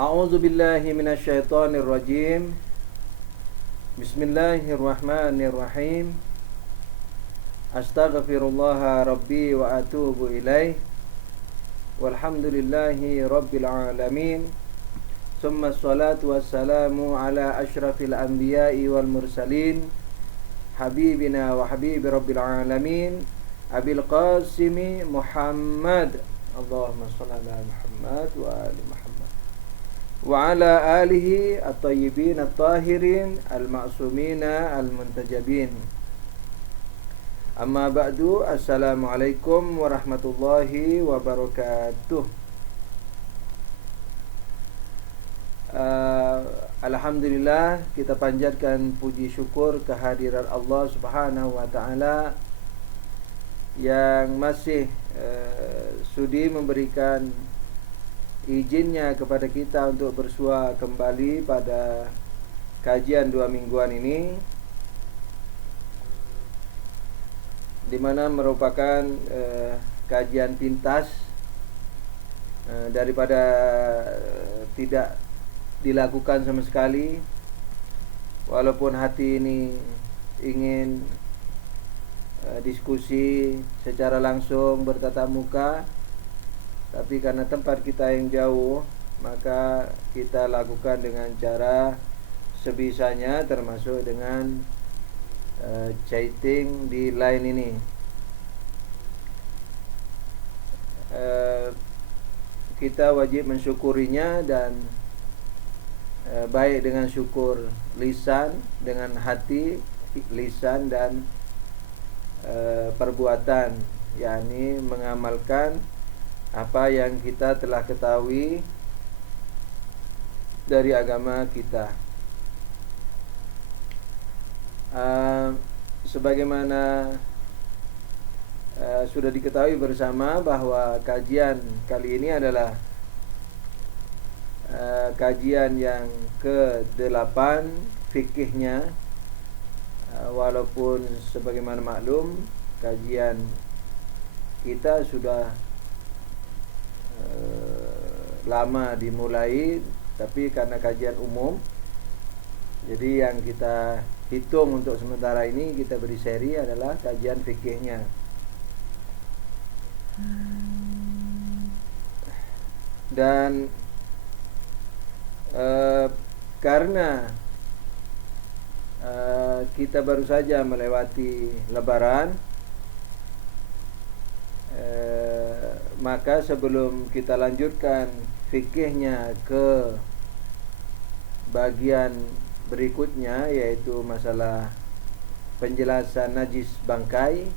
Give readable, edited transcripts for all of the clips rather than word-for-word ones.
A'udzu billahi minasyaitonir rajim. Bismillahirrahmanirrahim. Astaghfirullah rabbi wa atubu ilaih. Walhamdulillahi rabbil alamin. Summa assalatu wassalamu ala asyrafil anbiya'i wal mursalin, habibina wa habibi rabbil alamin, Abil Qasimi Muhammad. Allahumma shalli ala Muhammad wa ali Muhammad wa ala alihi at-tayyibin at-tahirin al-ma'sumina al-muntajabin. Amma ba'du. Assalamualaikum warahmatullahi wabarakatuh. Alhamdulillah, kita panjatkan puji syukur kehadiran Allah Subhanahu wa taala yang masih sudi memberikan izinnya kepada kita untuk bersua kembali pada kajian 2 mingguan ini, di mana merupakan kajian pintas daripada tidak dilakukan sama sekali. Walaupun hati ini ingin diskusi secara langsung bertatap muka, tapi karena tempat kita yang jauh, maka kita lakukan dengan cara sebisanya, termasuk dengan chatting di line ini. Kita wajib mensyukurinya, dan baik dengan syukur lisan, dengan hati, lisan, dan perbuatan, yakni mengamalkan apa yang kita telah ketahui dari agama kita. Sebagaimana sudah diketahui bersama bahwa kajian kali ini adalah kajian yang ke-8 fikihnya. Walaupun sebagaimana maklum, kajian kita sudah lama dimulai, tapi karena kajian umum, jadi yang kita hitung untuk sementara ini, kita beri seri adalah kajian fikihnya. Dan karena kita baru saja melewati Lebaran, maka sebelum kita lanjutkan fikihnya ke bagian berikutnya, yaitu masalah penjelasan najis bangkai,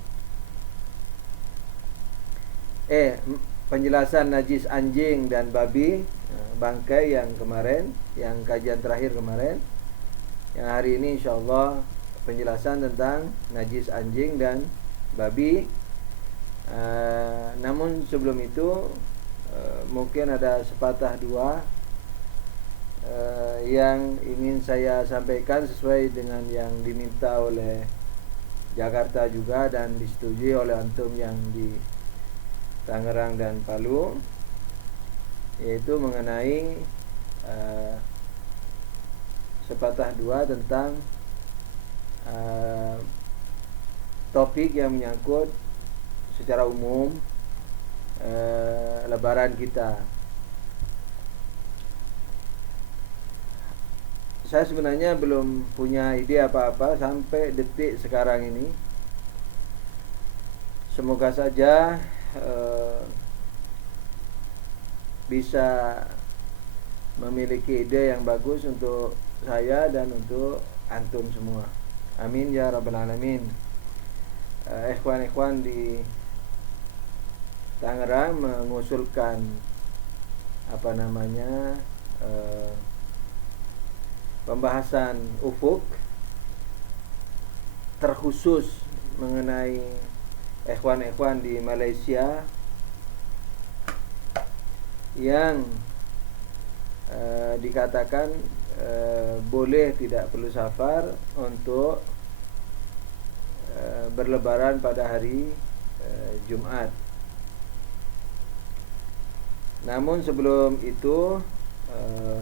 penjelasan najis anjing dan babi, bangkai yang kemarin, yang kajian terakhir kemarin, yang hari ini insyaallah penjelasan tentang najis anjing dan babi. Namun sebelum itu mungkin ada sepatah dua yang ingin saya sampaikan sesuai dengan yang diminta oleh Jakarta juga dan disetujui oleh antum yang di Tangerang dan Palu, yaitu mengenai sepatah dua tentang topik yang menyangkut secara umum Lebaran kita. Saya sebenarnya belum punya ide apa-apa sampai detik sekarang ini. Semoga saja bisa memiliki ide yang bagus untuk saya dan untuk antum semua. Amin ya rabbal alamin. Ikhwan-ikhwan di Tangerang mengusulkan pembahasan ufuk terkhusus mengenai ikhwan-ikhwan di Malaysia yang dikatakan boleh tidak perlu safar untuk berlebaran pada hari Jumat. Namun sebelum itu eh,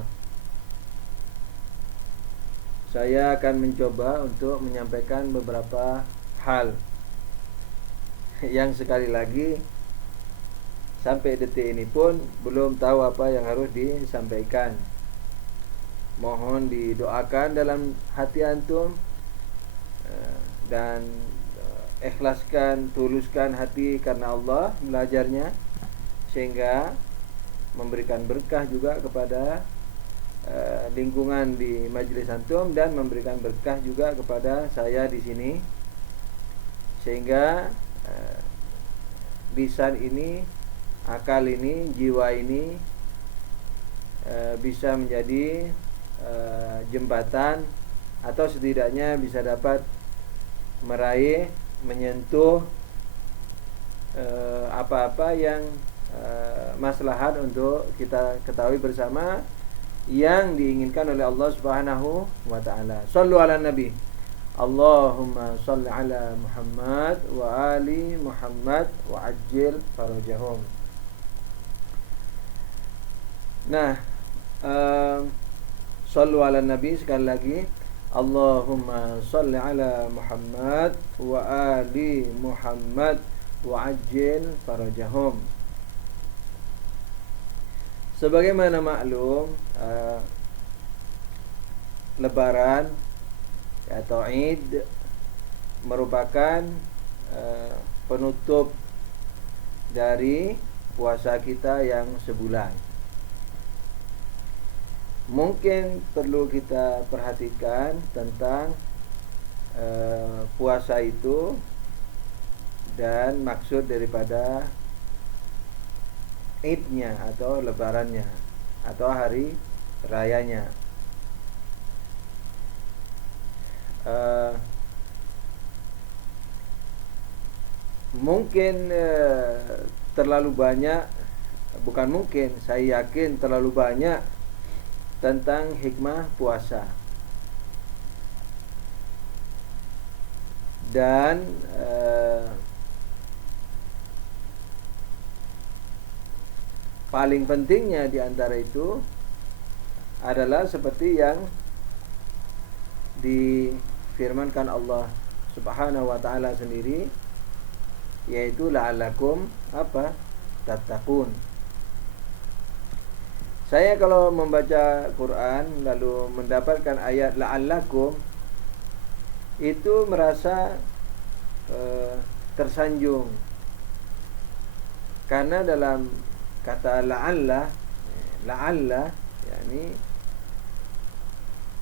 saya akan mencoba untuk menyampaikan beberapa hal yang sekali lagi sampai detik ini pun belum tahu apa yang harus disampaikan. Mohon didoakan dalam hati antum, dan ikhlaskan, tuluskan hati karena Allah belajarnya, sehingga memberikan berkah juga kepada lingkungan di majelis antum dan memberikan berkah juga kepada saya di sini, sehingga lisan ini, akal ini, jiwa ini bisa menjadi jembatan, atau setidaknya bisa dapat meraih, menyentuh apa-apa yang maslahat untuk kita ketahui bersama, yang diinginkan oleh Allah Subhanahu wa taala. Shallu ala nabi. Allahumma shalli ala Muhammad wa ali Muhammad wa ajil farajahum. Nah, shallu ala nabi sekali lagi. Allahumma shalli ala Muhammad wa ali Muhammad wa ajil farajahum. Sebagaimana maklum, Lebaran atau Id merupakan penutup dari puasa kita yang sebulan. Mungkin perlu kita perhatikan tentang puasa itu dan maksud daripada Idnya atau lebarannya atau hari rayanya. Mungkin terlalu banyak, bukan mungkin, saya yakin terlalu banyak tentang hikmah puasa. Dan paling pentingnya di antara itu adalah seperti yang difirmankan Allah Subhanahu wa taala sendiri, yaitu la'allakum tattaqun. Saya kalau membaca Quran lalu mendapatkan ayat la'allakum, itu merasa tersanjung, karena dalam kata la'alla yakni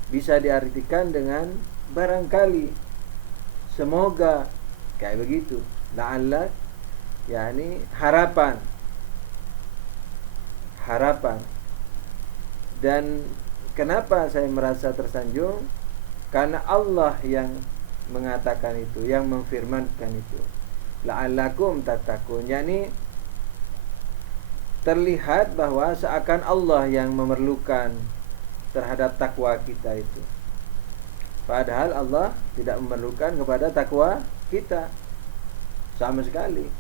bisa diartikan dengan barangkali, semoga, kayak begitu. La'alla yakni harapan. Dan kenapa saya merasa tersanjung? Karena Allah yang mengatakan itu, yang memfirmankan itu, la'allakum tattaqun. Yani terlihat bahwa seakan Allah yang memerlukan terhadap takwa kita itu, padahal Allah tidak memerlukan kepada takwa kita sama sekali.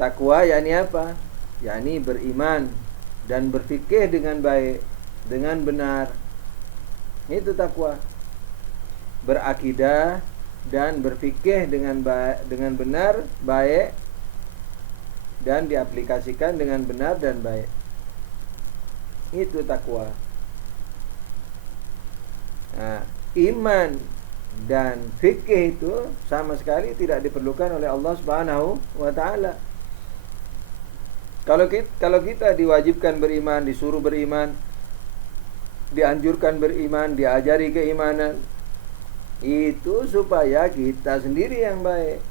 Takwa yakni apa? Yakni beriman dan berfikir dengan baik, dengan benar. Itu takwa. Berakidah dan berfikir dengan benar, baik, dan diaplikasikan dengan benar dan baik. Itu takwa. Nah, iman dan fikih itu sama sekali tidak diperlukan oleh Allah Subhanahu wa taala. Kalau kita diwajibkan beriman, disuruh beriman, dianjurkan beriman, diajari keimanan, itu supaya kita sendiri yang baik.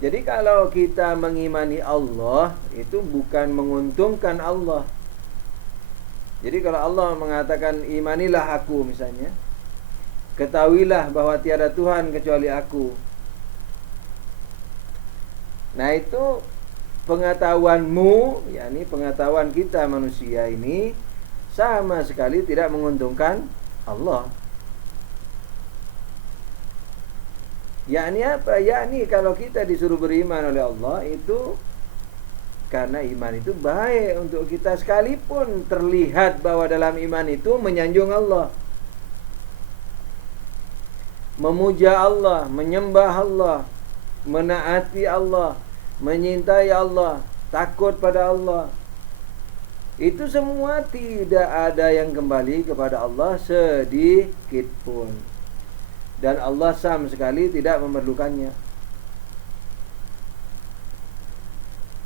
Jadi kalau kita mengimani Allah, itu bukan menguntungkan Allah. Jadi kalau Allah mengatakan imanilah aku misalnya, ketahuilah bahwa tiada Tuhan kecuali aku. Nah, itu pengetahuanmu, yakni pengetahuan kita manusia ini, sama sekali tidak menguntungkan Allah. Yakni apa? Yakni kalau kita disuruh beriman oleh Allah, itu Karena iman itu baik untuk kita, sekalipun terlihat bahwa dalam iman itu menyanjung Allah, memuja Allah, menyembah Allah, menaati Allah, menyintai Allah, takut pada Allah. Itu semua tidak ada yang kembali kepada Allah sedikit pun. Dan Allah sama sekali tidak memerlukannya.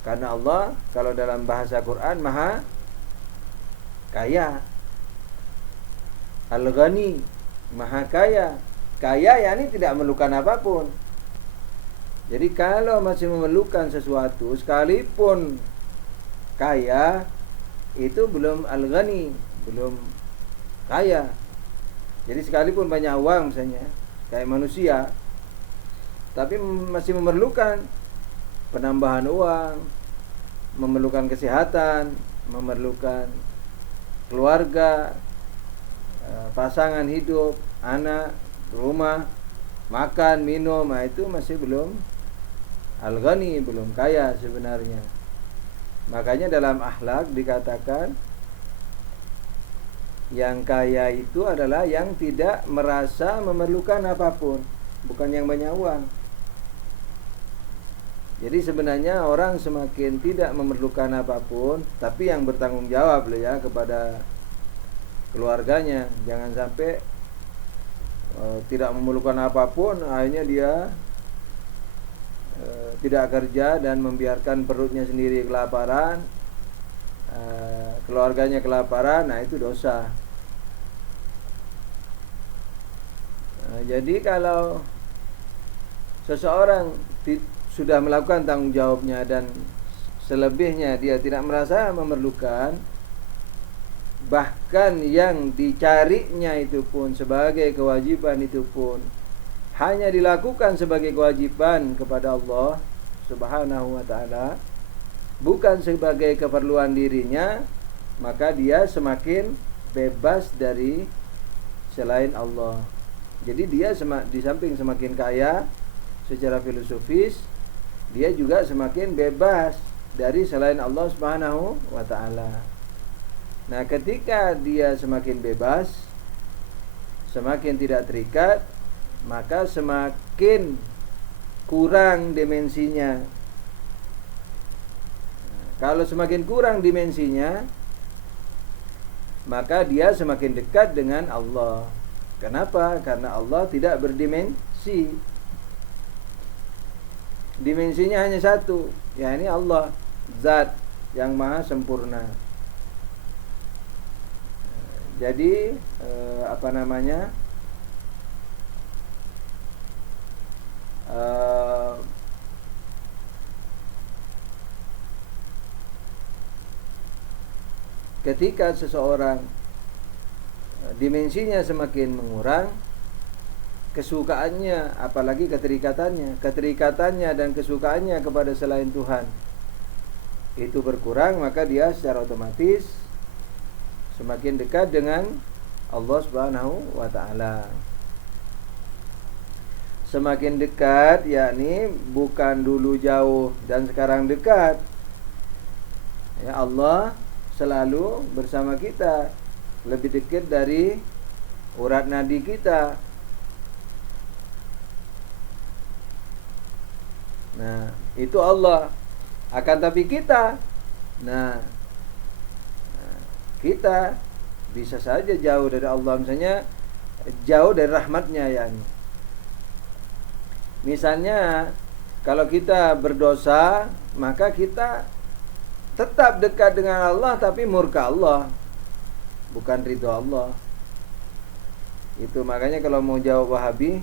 Karena Allah kalau dalam bahasa Quran Maha Kaya, Al-Ghani, Maha Kaya. Kaya yakni tidak memerlukan apapun. Jadi kalau masih memerlukan sesuatu, sekalipun kaya, itu belum Al-Ghani, belum kaya. Jadi sekalipun banyak uang misalnya, kayak manusia, tapi masih memerlukan penambahan uang, memerlukan kesehatan, memerlukan keluarga, pasangan hidup, anak, rumah, makan, minum, itu masih belum Al-Ghani, belum kaya sebenarnya. Makanya dalam akhlak dikatakan yang kaya itu adalah yang tidak merasa memerlukan apapun, bukan yang banyak uang. Jadi sebenarnya orang semakin tidak memerlukan apapun, tapi yang bertanggung jawab ya kepada keluarganya. Jangan sampai tidak memerlukan apapun, akhirnya dia tidak kerja dan membiarkan perutnya sendiri kelaparan, keluarganya kelaparan. Nah itu dosa. Jadi kalau seseorang sudah melakukan tanggung jawabnya dan selebihnya dia tidak merasa memerlukan, bahkan yang dicarinya itu pun sebagai kewajiban itu pun hanya dilakukan sebagai kewajiban kepada Allah Subhanahu wa ta'ala, bukan sebagai keperluan dirinya, maka dia semakin bebas dari selain Allah. Jadi dia di samping semakin kaya secara filosofis, dia juga semakin bebas dari selain Allah Subhanahu wa ta'ala. Nah, ketika dia semakin bebas, semakin tidak terikat, maka semakin kurang dimensinya. Kalau semakin kurang dimensinya, maka dia semakin dekat dengan Allah. Kenapa? Karena Allah tidak berdimensi. Dimensinya hanya satu, yakni Allah, zat yang maha sempurna. Jadi ketika seseorang dimensinya semakin mengurang, kesukaannya, apalagi keterikatannya dan kesukaannya kepada selain Tuhan itu berkurang, maka dia secara otomatis semakin dekat dengan Allah Subhanahu wa ta'ala. Semakin dekat, yakni bukan dulu jauh dan sekarang dekat. Ya, Allah selalu bersama kita, lebih dekat dari urat nadi kita. Nah, itu Allah. Akan tapi kita, kita bisa saja jauh dari Allah, misalnya jauh dari rahmatnya, yani. Misalnya kalau kita berdosa, maka kita tetap dekat dengan Allah, tapi murka Allah, bukan ridho Allah. Itu makanya kalau mau jawab Wahabi,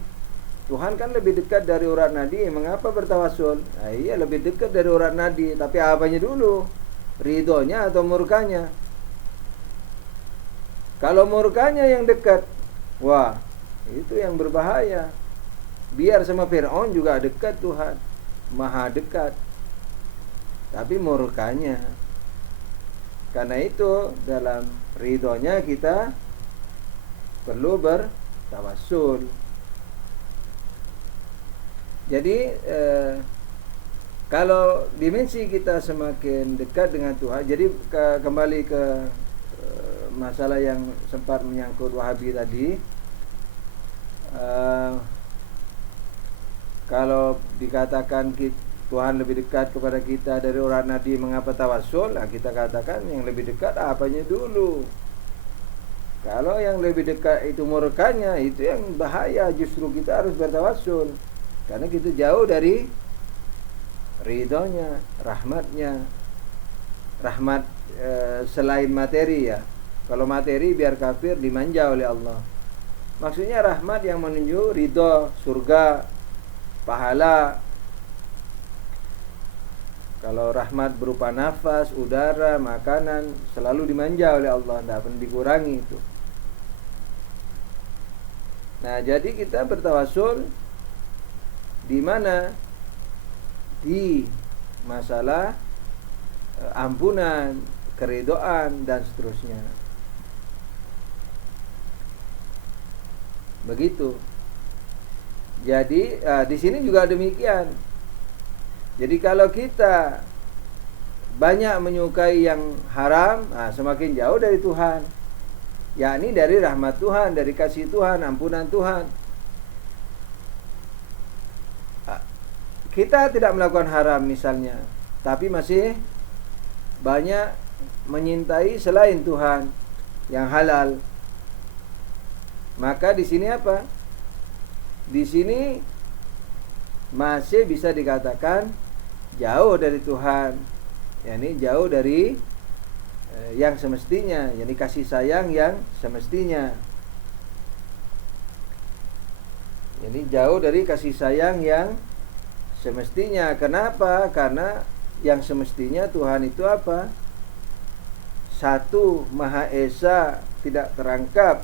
Tuhan kan lebih dekat dari urat nadi, mengapa bertawasul? Nah, iya lebih dekat dari urat nadi, tapi apanya dulu? Ridhonya atau murkanya? Kalau murkanya yang dekat, wah, itu yang berbahaya. Biar sama Fir'aun juga dekat Tuhan, maha dekat, tapi murkanya. Karena itu dalam ridhonya kita perlu bertawassul. Jadi Kalau dimensi kita semakin dekat dengan Tuhan, jadi kembali ke masalah yang sempat menyangkut Wahabi tadi. Kalau dikatakan Tuhan lebih dekat kepada kita dari orang Nabi, mengapa tawassul? Nah, kita katakan yang lebih dekat apanya dulu. Kalau yang lebih dekat itu murkanya, itu yang bahaya. Justru kita harus bertawassul, karena kita jauh dari ridhonya, rahmatnya. Rahmat selain materi ya. Kalau materi biar kafir dimanja oleh Allah. Maksudnya rahmat yang menuju ridho, surga, pahala. Kalau rahmat berupa nafas, udara, makanan, selalu dimanja oleh Allah, tidak pernah dikurangi itu. Nah, jadi kita bertawassul di mana? Di masalah ampunan, keridhaan dan seterusnya. Begitu. Jadi di sini juga demikian. Jadi kalau kita banyak menyukai yang haram, semakin jauh dari Tuhan. Yakni dari rahmat Tuhan, dari kasih Tuhan, ampunan Tuhan. Kita tidak melakukan haram misalnya, tapi masih banyak menyintai selain Tuhan yang halal. Maka di sini apa? Di sini masih bisa dikatakan jauh dari Tuhan, yakni jauh dari yang semestinya, yakni kasih sayang yang semestinya. Jadi jauh dari kasih sayang yang semestinya. Kenapa? Karena yang semestinya Tuhan itu apa? Satu, Maha Esa, tidak terangkap,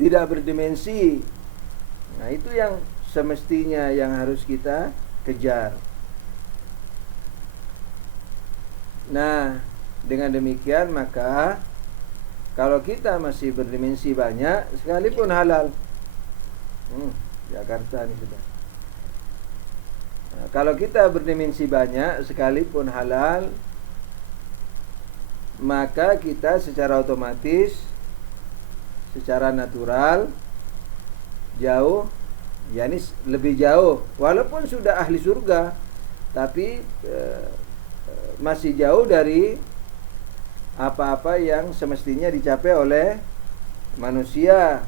tidak berdimensi. Nah, itu yang semestinya yang harus kita kejar. Nah, dengan demikian maka kalau kita masih berdimensi banyak, sekalipun halal, Jakarta ini sudah. Nah, kalau kita berdimensi banyak, sekalipun halal, maka kita secara otomatis, secara natural jauh, yakni lebih jauh. Walaupun sudah ahli surga, tapi masih jauh dari apa-apa yang semestinya dicapai oleh manusia.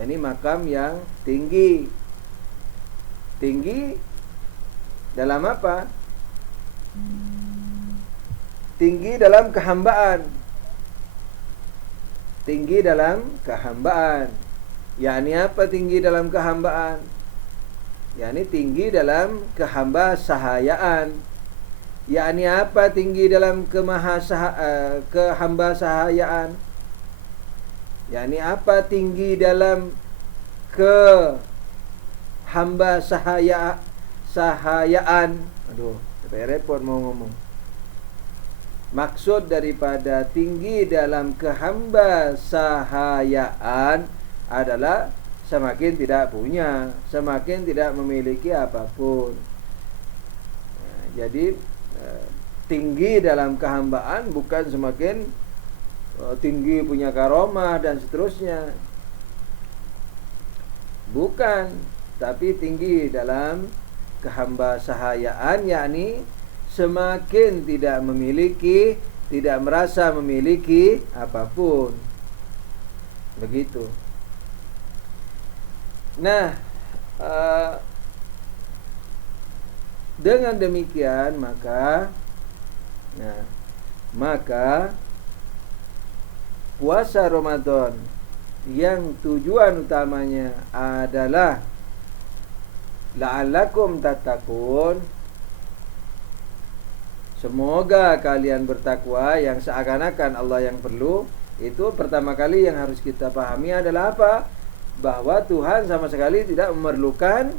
Yakni makam yang tinggi. Tinggi dalam apa? Tinggi dalam kehambaan. Tinggi dalam kehambaan. Yakni apa tinggi dalam kehambaan? Yakni tinggi dalam kehamba sahayaan. Yakni apa tinggi dalam kehamba sahayaan? Yakni apa tinggi dalam hamba sahayaan. Aduh, repot mau ngomong. Maksud daripada tinggi dalam kehamba sahayaan adalah semakin tidak punya, semakin tidak memiliki apapun. Nah, jadi tinggi dalam kehambaan bukan semakin tinggi punya karomah dan seterusnya. Bukan, tapi tinggi dalam kehamba sahayaan, yakni semakin tidak memiliki, tidak merasa memiliki apapun. Begitu. Nah, dengan demikian maka puasa Ramadan yang tujuan utamanya adalah la'allakum tattaqun, semoga kalian bertakwa, yang seakan-akan Allah yang perlu. Itu pertama kali yang harus kita pahami adalah apa? Bahwa Tuhan sama sekali tidak memerlukan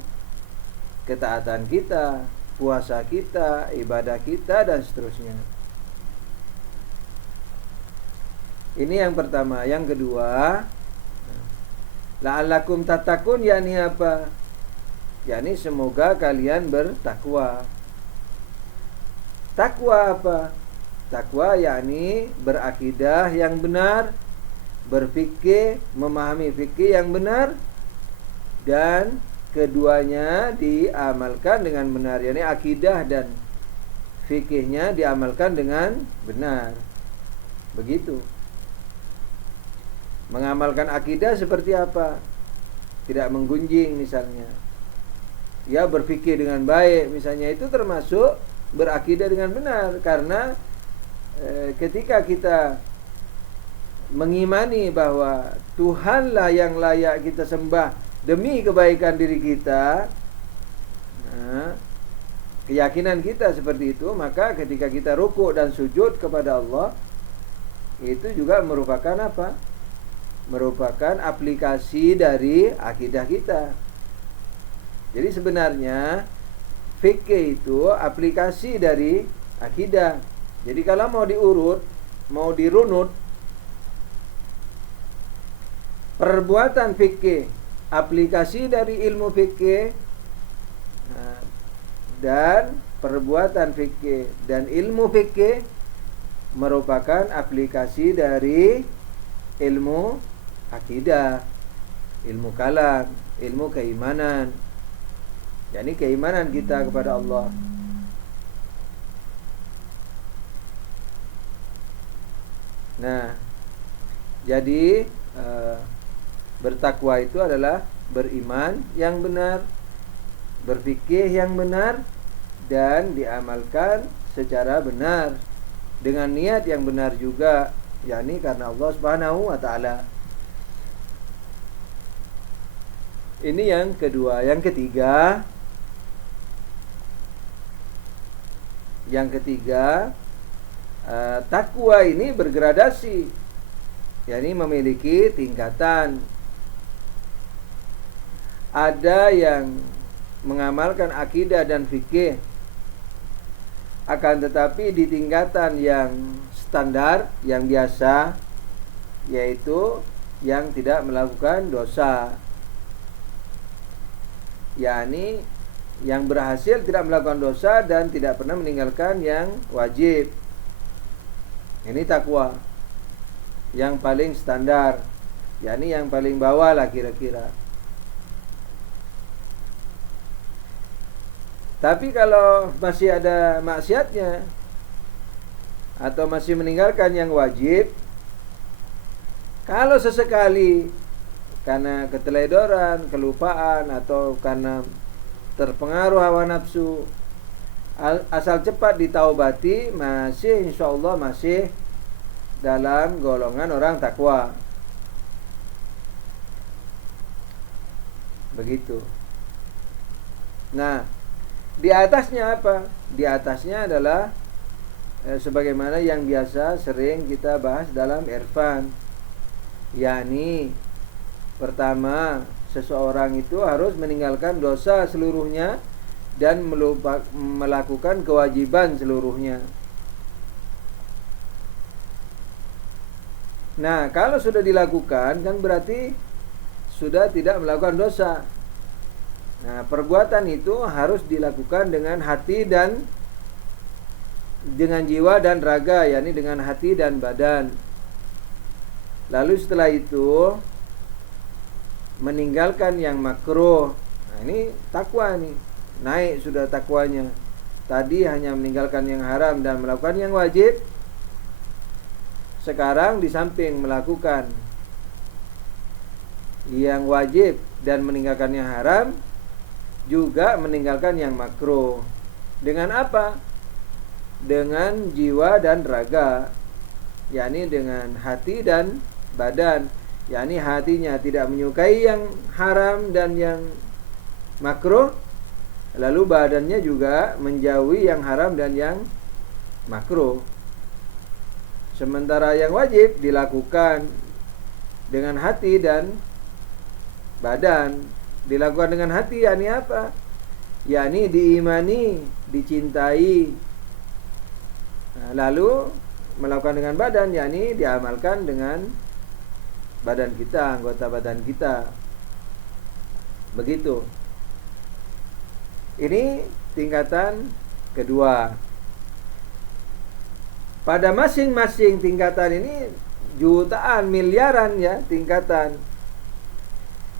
ketaatan kita, puasa kita, ibadah kita dan seterusnya. Ini yang pertama. Yang kedua, la'allakum tattaqun, yakni apa? yakni semoga kalian bertakwa. Takwa apa? Takwa yakni berakidah yang benar, berfikih, memahami fikih yang benar, dan keduanya diamalkan dengan benar, yakni akidah dan fikihnya diamalkan dengan benar. Begitu. Mengamalkan akidah seperti apa? Tidak menggunjing misalnya. Ya, berfikir dengan baik misalnya, itu termasuk berakidah dengan benar. Karena ketika kita mengimani bahwa Tuhanlah yang layak kita sembah demi kebaikan diri kita, keyakinan kita seperti itu, maka ketika kita rukuk dan sujud kepada Allah, itu juga merupakan apa? Merupakan aplikasi dari akidah kita. Jadi sebenarnya fikih itu aplikasi dari akidah. Jadi kalau mau diurut, mau dirunut, perbuatan fikih, aplikasi dari ilmu fikih, dan perbuatan fikih dan ilmu fikih merupakan aplikasi dari ilmu akidah, ilmu kalam, ilmu keimanan, yakni keimanan kita kepada Allah. Nah, jadi bertakwa itu adalah beriman yang benar, berfikih yang benar, dan diamalkan secara benar dengan niat yang benar juga, yakni karena Allah Subhanahu wa taala. Ini yang kedua. Yang ketiga, takwa ini bergradasi, yakni memiliki tingkatan. Ada yang mengamalkan akidah dan fikih, akan tetapi di tingkatan yang standar, yang biasa, yaitu yang tidak melakukan dosa, yakni yang berhasil tidak melakukan dosa dan tidak pernah meninggalkan yang wajib. Ini takwa yang paling standar, yakni yang paling bawah lah kira-kira. Tapi kalau masih ada maksiatnya atau masih meninggalkan yang wajib, kalau sesekali karena keteledoran, kelupaan, atau karena terpengaruh hawa nafsu, asal cepat ditaubati, masih insyaallah masih dalam golongan orang takwa. Begitu. Nah, di atasnya apa? Di atasnya adalah sebagaimana yang biasa sering kita bahas dalam irfan, yakni pertama, seseorang itu harus meninggalkan dosa seluruhnya dan melakukan kewajiban seluruhnya. Nah, kalau sudah dilakukan kan berarti sudah tidak melakukan dosa. Nah, perbuatan itu harus dilakukan dengan hati dan dengan jiwa dan raga, yakni dengan hati dan badan. Lalu setelah itu meninggalkan yang makruh. Nah, ini takwa nih. Naik sudah takwanya. Tadi hanya meninggalkan yang haram dan melakukan yang wajib. Sekarang di samping melakukan yang wajib dan meninggalkan yang haram, juga meninggalkan yang makruh. Dengan apa? Dengan jiwa dan raga, yakni dengan hati dan badan. Yakni hatinya tidak menyukai yang haram dan yang makruh, lalu badannya juga menjauhi yang haram dan yang makruh. Sementara yang wajib dilakukan dengan hati dan badan. Dilakukan dengan hati yakni apa? Yakni diimani, dicintai. Nah, lalu melakukan dengan badan, yakni diamalkan dengan badan kita, anggota badan kita. Begitu. Ini tingkatan kedua. Pada masing-masing tingkatan ini jutaan, miliaran ya tingkatan.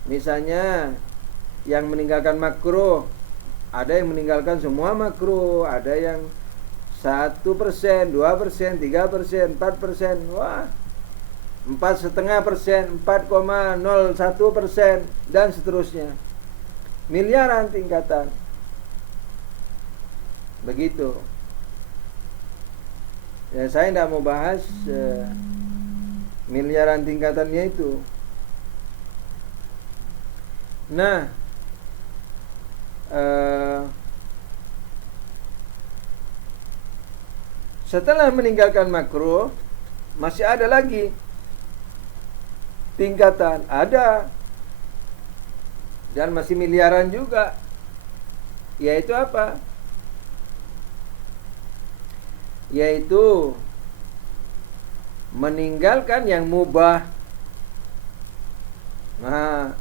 Misalnya yang meninggalkan makruh, ada yang meninggalkan semua makruh, ada yang 1%, 2%, 3%, 4%, wah 4,5%, 4,01%, dan seterusnya. Miliaran tingkatan. Begitu. Ya, saya tidak mau bahas miliaran tingkatannya itu. Nah, setelah meninggalkan makruh, masih ada lagi tingkatan, ada, dan masih miliaran juga. Yaitu apa? Yaitu meninggalkan yang mubah. Nah,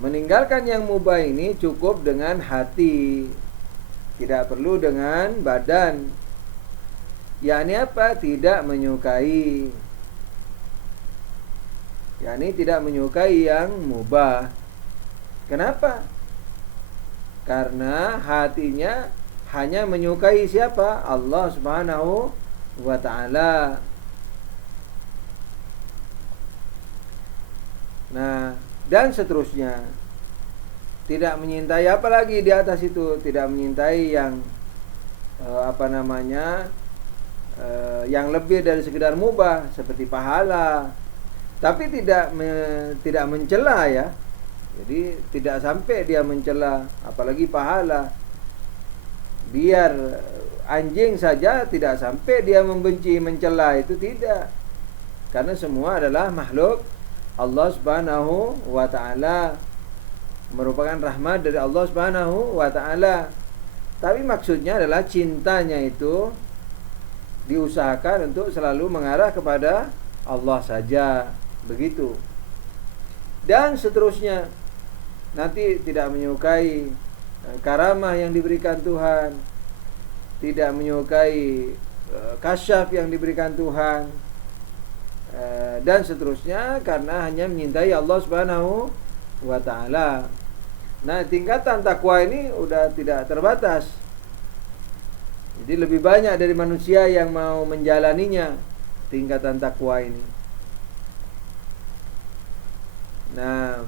meninggalkan yang mubah ini cukup dengan hati, tidak perlu dengan badan. Yakni apa? Tidak menyukai. Yakni tidak menyukai yang mubah. Kenapa? Karena hatinya hanya menyukai siapa? Allah Subhanahu wa ta'ala. Nah, dan seterusnya. Tidak menyintai apa lagi di atas itu? Tidak menyintai yang yang lebih dari sekedar mubah seperti pahala. Tapi tidak mencela ya. Jadi tidak sampai dia mencela, apalagi pahala. Biar anjing saja tidak sampai dia membenci, mencela, itu tidak. Karena semua adalah makhluk Allah Subhanahu wa ta'ala, merupakan rahmat dari Allah Subhanahu wa ta'ala. Tapi maksudnya adalah cintanya itu diusahakan untuk selalu mengarah kepada Allah saja. Begitu. Dan seterusnya. Nanti tidak menyukai karamah yang diberikan Tuhan, tidak menyukai kasyaf yang diberikan Tuhan, dan seterusnya, karena hanya menyintai Allah Subhanahu wa ta'ala. Nah, tingkatan takwa ini udah tidak terbatas. Jadi lebih banyak dari manusia yang mau menjalaninya, tingkatan takwa ini. Nah,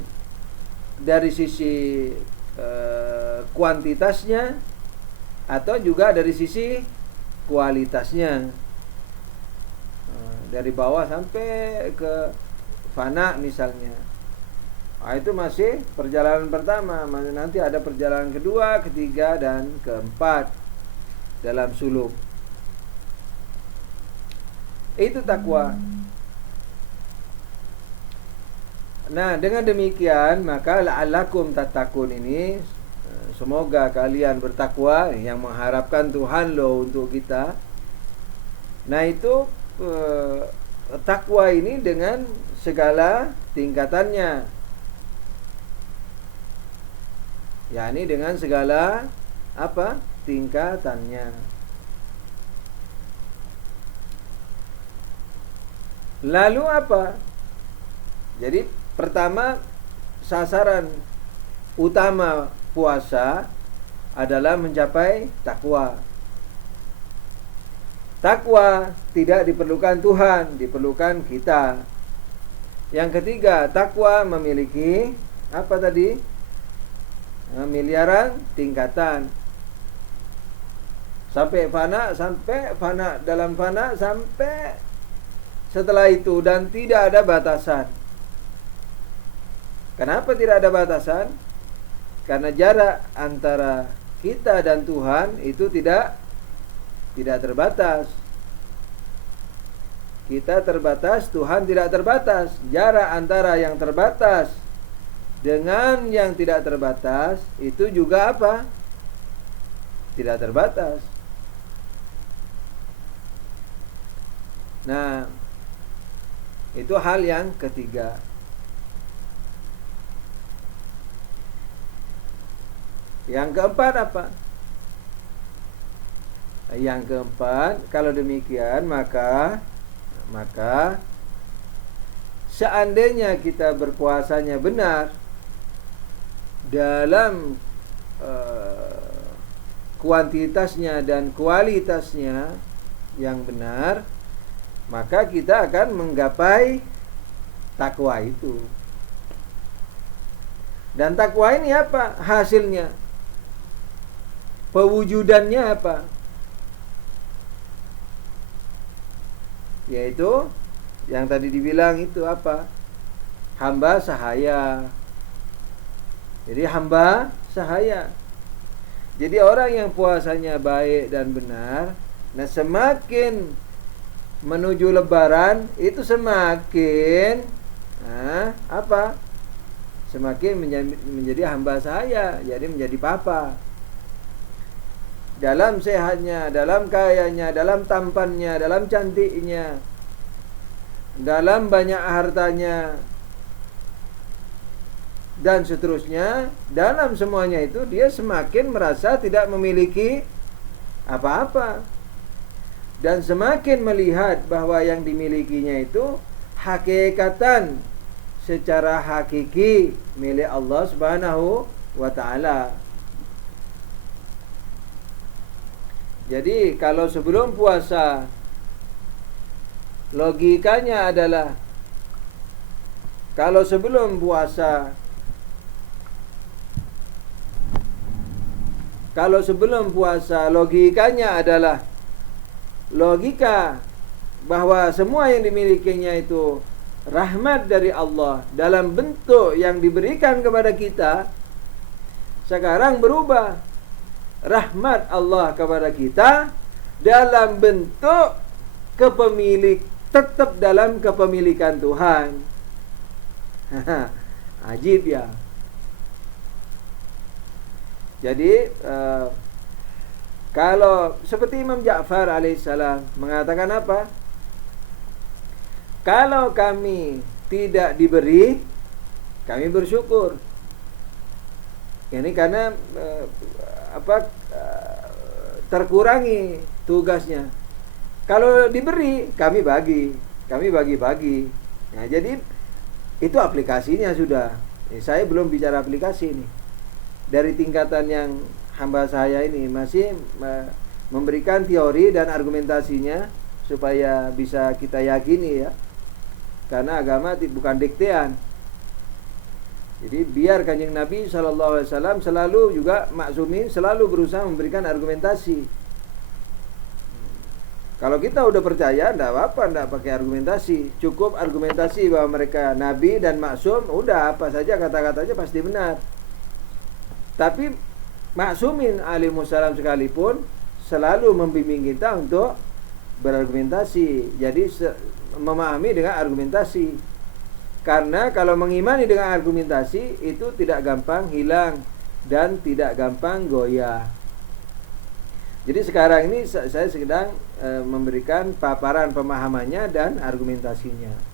dari sisi kuantitasnya atau juga dari sisi kualitasnya, dari bawah sampai ke fana misalnya. Nah, itu masih perjalanan pertama. Nanti ada perjalanan kedua, ketiga, dan keempat dalam suluk. Itu takwa. Nah, dengan demikian maka la'allakum tattaqun ini, semoga kalian bertakwa, yang mengharapkan Tuhan loh untuk kita. Nah, itu takwa ini dengan segala tingkatannya. yakni dengan segala apa? Tingkatannya. Lalu apa? Jadi pertama, sasaran utama puasa adalah mencapai takwa. Takwa tidak diperlukan Tuhan, diperlukan kita. Yang ketiga, takwa memiliki apa tadi? Miliaran tingkatan. Sampai fana dalam fana, sampai setelah itu, dan tidak ada batasan. Kenapa tidak ada batasan? Karena jarak antara kita dan Tuhan itu tidak terbatas. Kita terbatas, Tuhan tidak terbatas. Jarak antara yang terbatas dengan yang tidak terbatas itu juga apa? Tidak terbatas. Nah, itu hal yang ketiga. Yang keempat apa? Yang keempat, kalau demikian maka seandainya kita berpuasanya benar dalam kuantitasnya dan kualitasnya yang benar, maka kita akan menggapai takwa itu. Dan takwa ini apa hasilnya? Pewujudannya apa? Yaitu yang tadi dibilang itu apa? Hamba sahaya. Jadi hamba sahaya. Jadi orang yang puasanya baik dan benar, nah semakin menuju lebaran itu semakin apa? Semakin menjadi hamba sahaya, jadi menjadi papa. Dalam sehatnya, dalam kayanya, dalam tampannya, dalam cantiknya, dalam banyak hartanya, dan seterusnya. Dalam semuanya itu dia semakin merasa tidak memiliki apa-apa, dan semakin melihat bahwa yang dimilikinya itu hakikatan secara hakiki milik Allah Subhanahu wa ta'ala. Jadi kalau sebelum puasa logikanya adalah, kalau sebelum puasa logikanya adalah logika bahwa semua yang dimilikinya itu rahmat dari Allah dalam bentuk yang diberikan kepada kita. Sekarang berubah, rahmat Allah kepada kita dalam bentuk tetap dalam kepemilikan Tuhan. Ajib ya. Jadi kalau seperti Imam Ja'far alaihissalam mengatakan apa? Kalau kami tidak diberi, kami bersyukur. Ini karena terkurangi tugasnya. Kalau diberi, kami bagi-bagi. Nah, jadi itu aplikasinya sudah. Saya belum bicara aplikasi ini. Dari tingkatan yang hamba saya ini masih memberikan teori dan argumentasinya supaya bisa kita yakini ya. Karena agama bukan diktean. Jadi biar Kanjeng Nabi SAW selalu juga maksumin, selalu berusaha memberikan argumentasi. Kalau kita udah percaya, enggak apa-apa, enggak pakai argumentasi. Cukup argumentasi bahwa mereka Nabi dan maksum, udah apa saja kata-katanya pasti benar. Tapi maksumin alaihissalam sekalipun selalu membimbing kita untuk berargumentasi. Jadi memahami dengan argumentasi. Karena kalau mengimani dengan argumentasi itu tidak gampang hilang dan tidak gampang goyah. Jadi sekarang ini saya sedang memberikan paparan pemahamannya dan argumentasinya.